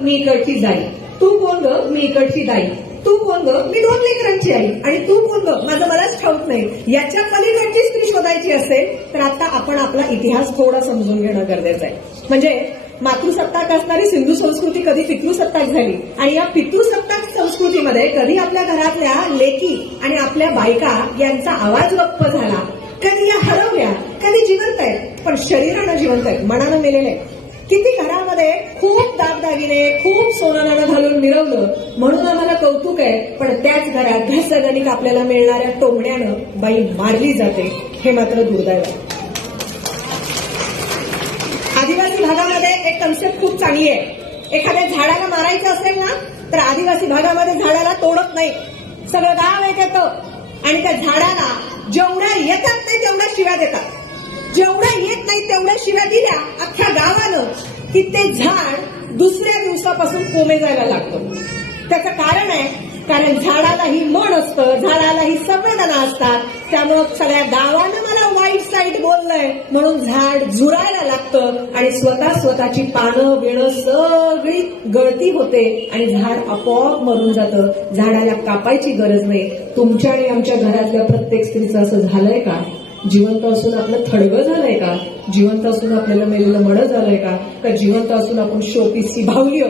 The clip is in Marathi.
मी इकडची जाई. तू कोण ग? मी इकडची दाई. तू कोण ग? मी 2 लेकरांची आई. आणि तू कोण ग? माझं मलाच ठाऊक नाही. याच्या पलीकडची स्त्री शोधायची असेल तर आता आपण आपला इतिहास थोडा समजून घेणं गरजेचं आहे. म्हणजे मातृसत्ताक असणारी सिंधू संस्कृती कधी पितृसत्ताक झाली आणि या पितृसत्ताक संस्कृतीमध्ये कधी आपल्या घरातल्या लेकी आणि आपल्या बायका यांचा आवाज गप्प झाला. कधी या हरवल्या, कधी जिवंत आहेत, पण शरीरानं जिवंत आहेत, मनानं मेलेले आहेत. किती घरामध्ये खूप दागदागिने, खूप सोनं घालून मिरवलं म्हणून आम्हाला कौतुक आहे, पण त्याच घरात घसगणिक आपल्याला मिळणाऱ्या टोमण्यानं बाई मारली जाते. हे मात्र दुर्दैव आहे. आदिवासी भागामध्ये एक कन्सेप्ट खूप चांगली आहे. एखाद्या झाडाला मारायचं असेल ना तर आदिवासी भागामध्ये झाडाला तोडत नाही, सगळं गाव एक येतं आणि त्या झाडाला जेवढ्या येतात नाही तेवढ्या शिव्या देतात. जेवढ्या येत नाही तेवढ्या शिव्या दिल्या अख्ख्या गावानं की ते झाड दुसऱ्या दिवसापासून कोमे जायला लागतं. त्याचं कारण आहे, कारण झाडालाही मन असतं, झाडालाही संवेदना असतात. त्यामुळं सगळ्या गावानं मला वाईट साईड बोललंय म्हणून झाड झुरायला लागतं आणि स्वतःची पानं बिणं सगळी गळती होते आणि झाड आपोआप मरून जातं. झाडाला कापायची गरज नाही. तुमच्या आणि आमच्या घरातल्या प्रत्येक स्त्रीचं असं झालंय का? जिवंत असून आपलं थडगं झालंय का? जिवंत असून आपल्याला मेलेलं मड झालंय का? जिवंत असून आपण शोपीसची भावली